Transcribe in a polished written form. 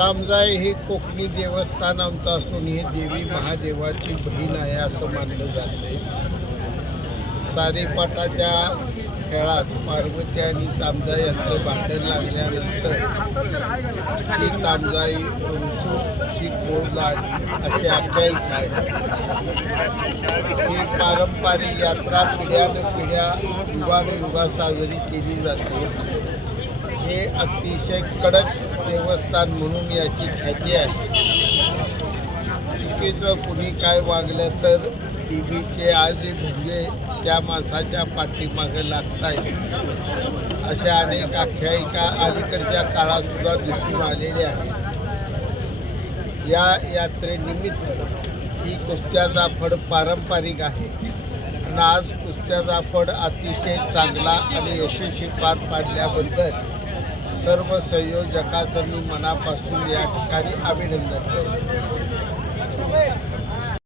तामजाई ही कोकणी देवस्थान आमचं असून ही देवी महादेवाची बहीण आहे असं मानलं जाते. सारीपाटाच्या खेळात पार्वती आणि तामजाई यांचे भांडण लागल्यानंतर ही तामजाई रुसूची कोण लागली अशी आख्यायिका आहे. ही पारंपरिक यात्रा पिढ्यानपिढ्या युगानुयुगा साजरी केली जाते. हे अतिशय कडक देवस्थान म्हणून याची ख्याती आहे. चुकीचं कुणी काय वागलं तर टीव्हीचे आधी भुगे त्या माणसाच्या पाठीमागे लागत आहेत अशा अनेक आख्यायिका अलीकडच्या काळात सुद्धा दिसून आलेल्या आहेत. या यात्रेनिमित्त ही कुस्त्याचा फड पारंपरिक आहे आणि आज कुस्त्याचा फड अतिशय चांगला आणि यशस्वी पार पाडल्याबद्दल सर्व संयोजकांचं मी मनापासून या ठिकाणी अभिनंदन करतो.